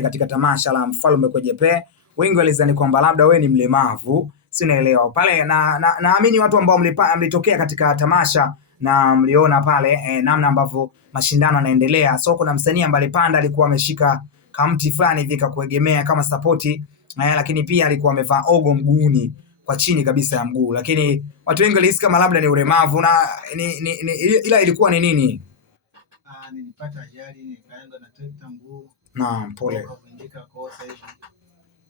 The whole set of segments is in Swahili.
katika tamasha la Mfalme Kwejepe, wengi walizani kwamba labda wewe ni mlemavu, si unaelewa pale, naamini watu ambao mlitokea katika tamasha na mliona pale namna ambavyo mashindano yanaendelea. So kuna msanii ambaye alipanda, alikuwa ameshika kamti fulani hivi kuegemea kama sapoti, lakini pia alikuwa amevaa ogo mguuni kwa chini kabisa ya mguu, lakini watu wengi walihisi kama labda ni ulemavu na ila ilikuwa ni nini? Nilipata ajali nikaenda na trekta mguu. Naam, pole. Kwa sasa hivi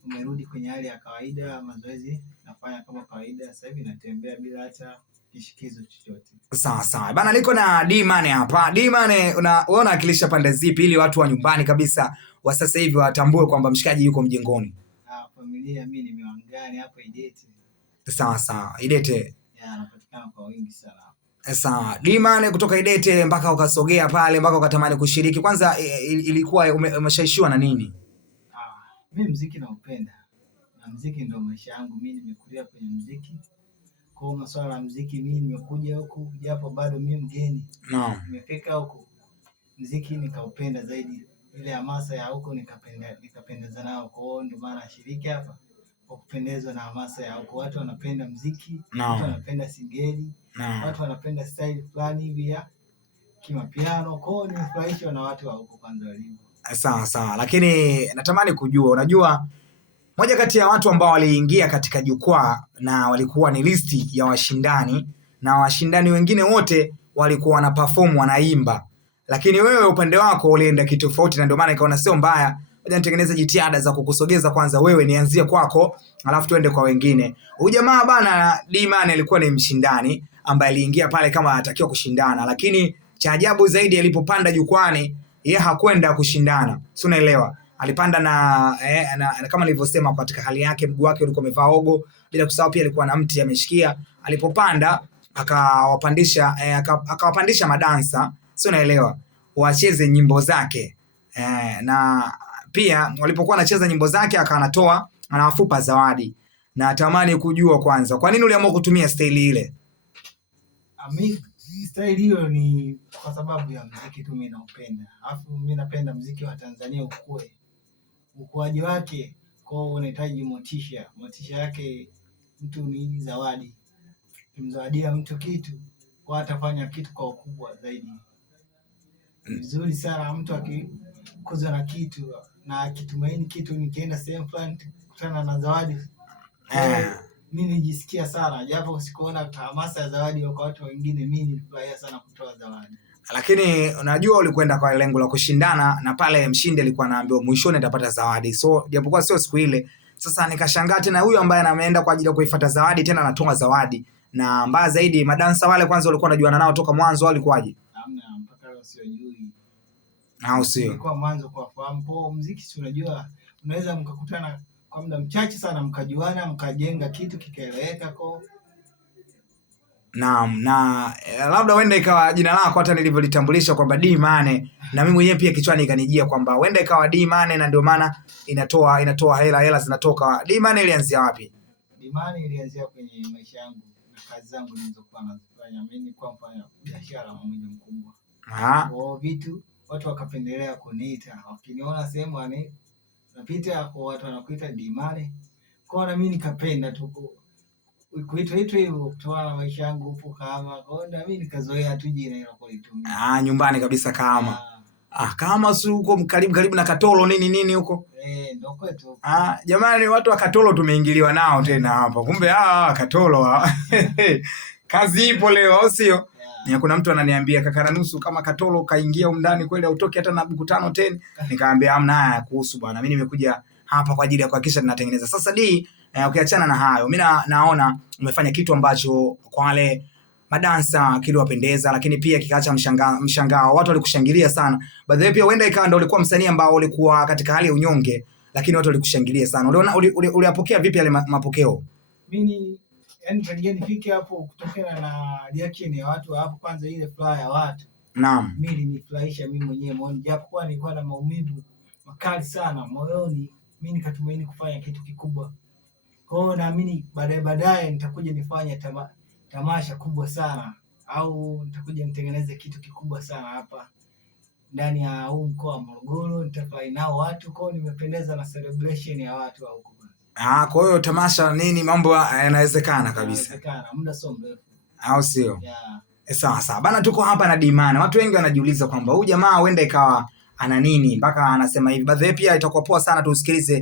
umerudi kwenye hali ya kawaida, mazoezi nafanya kama kawaida, sasa hivi natembea bila hata kishikizo chochote. Sawa sawa. Bana, niko na D-Money hapa. D-Money, unaona akilisha pande zipi ili watu wa nyumbani kabisa wa sasa hivi watambue kwamba mshikaji yuko mjengoni? Familia mimi nimewangani hapa Idete. Sawa sawa. Idete. Anapatikana kwa wingi sana. Sawa. D-Money kutoka Idete mpaka ukasogea pale mpaka ukatamani kushiriki. Kwanza ilikuwa umeshaishiwa na nini? Mimi muziki naupenda. Na muziki ndio maisha yangu. Mimi nimekulia kwenye muziki. Kwa masuala ya muziki mimi nimekuja huku japo bado mimi mgeni. Naam. Nimefika huku muziki nikaupenda zaidi. Ile hamasa ya huko nikapendeza nao, kwa hiyo ndio maana nashiriki hapa kwa kupendezwa na hamasa ya huko. Watu wanapenda muziki, watu wanapenda singeli, watu wanapenda style fulani hivi ya kimapiano, kwa hiyo nimefurahishwa na watu wa huko kwanza walivyo. Sawa sawa, lakini natamani kujua, unajua moja kati ya watu ambao waliingia katika jukwaa na walikuwa ni listi ya washindani na washindani wengine wote walikuwa wana perform, wanaimba, lakini wewe upande wako ulienda kitofauti, na ndio maana nikaona sio mbaya ngoja nitengeneze jitihada za kukusogeza kwanza wewe, nianzie kwako alafu tuende kwa wengine. Huyu jamaa bana D-Money alikuwa ni mshindani ambaye aliingia pale kama anatakiwa kushindana, lakini cha ajabu zaidi alipopanda jukwani yeye hakwenda kushindana. Si unaelewa? Alipanda na kama nilivyosema katika hali yake, mguu wake ulikuwa umevaa ogo, bila kusahau pia alikuwa na mti ameshikia. Alipopanda akawapandisha madansa, si unaelewa, wacheze nyimbo zake. Na pia walipokuwa anacheza nyimbo zake akaanatoa anawafupa zawadi. Na natamani kujua kwanza, kwa nini uliamua kutumia style ile? Style hiyo ni kwa sababu ya muziki tu mimi naupenda. Alafu mimi napenda muziki wa Tanzania ukuaji wake, kwa hiyo unahitaji motisha. Motisha yake mtu ni zawadi. Kumzawadia mtu kitu, kwa atafanya kitu kwa ukubwa zaidi. Vizuri sana mtu akikuza na kitu na akitumaini kitu, nikienda sehemu fulani kukutana na zawadi. Mimi nijisikia sana, japo sikuona hamasa ya zawadi kwa watu wengine, mimi nilifurahia sana kutoa zawadi. Lakini unajua ulikwenda kwa lengo la kushindana, na pale mshindi alikuwa anaambiwa mwishoni atapata zawadi. So japokuwa sio siku ile, sasa nikashangaa tena huyu ambaye anaenda kwa ajili ya kuifuata zawadi tena anatoa zawadi. Na mbaya zaidi madansa wale kwanza walikuwa wanajuana nao toka mwanzo, walikuwaje? Hamna, mpaka leo sijui. Au sio? Kwa mwanzo kwa fahamu kwa muziki, si unajua unaweza mkakutana kwa muda mchache sana mkajuana, mkajenga kitu kikaeleweka kwa. Naam, na labda wenda ikawa jina lako hata nilivyolitambulisha kwamba D-Money, na mimi mwenyewe pia kichwani ikanijia kwamba wenda ikawa D-Money na ndio maana inatoa hela zinatoka. D-Money ilianzia wapi? D-Money ilianzia kwenye maisha yangu na kazi zangu nilizokuwa nazifanya. Mimi nilikuwa mfanya biashara mmoja mkubwa. Kwa vitu watu wakapendelea kuniita, wakiniona sehemu napita kwa watu wanakuita D-Money. Kwa na mimi nikapenda tu kuitwa hivyo kutokana na maisha yangu huko kama. Kwa hiyo mimi nikazoea tu jina hilo kulitumia. Nyumbani kabisa kama. Kama si huko karibu na Katoro nini huko? Ndio kwetu. Jamani, watu wa Katoro tumeingiliwa nao tena hapa. Kumbe Katoro. Kazi ipo leo, au sio? Kuna mtu ananiambia kaka nusu kama Katoro kaingia huko ndani kweli hautoki hata na buku 5 10. Nikamwambia hamna kuhusu bwana. Mimi nimekuja hapa kwa ajili ya kuhakikisha tunatengeneza. Sasa ukiachana na hayo, mimi naona umefanya kitu ambacho kwa wale madansa kiliwapendeza, lakini pia kikaacha mshangao. Watu walikushangilia sana. By the way, pia wenda ikawa ndio ulikuwa msanii ambao ulikuwa katika hali ya unyonge, lakini watu walikushangilia sana. Uliona uliyapokea vipi yale mapokeo? Mimi yani tangia nifike hapo kutokana na reaction ya watu hapo, kwanza ile furaha ya watu. Naam. Mimi nifurahisha mimi mwenyewe moyoni, japokuwa nilikuwa na maumivu makali sana moyoni, mimi nikatumaini kufanya kitu kikubwa. Kwa hiyo naamini baadaye nitakuja nifanye tamasha kubwa sana, au nitakuja nitengeneze kitu kikubwa sana hapa ndani ya huu mkoa wa Morogoro, nitafurahi nao watu, kwa hiyo nimependeza na celebration ya watu wa huko. Kwa hiyo tamasha nini, mambo yanawezekana kabisa. Yanawezekana, muda sio mrefu. Au sio? Yeah. Sawa bana, tuko hapa na Dimani. Watu wengi wanajiuliza kwamba huyu jamaa huenda ikawa ana nini mpaka anasema hivi. Baadhi pia itakuwa poa sana tusikilize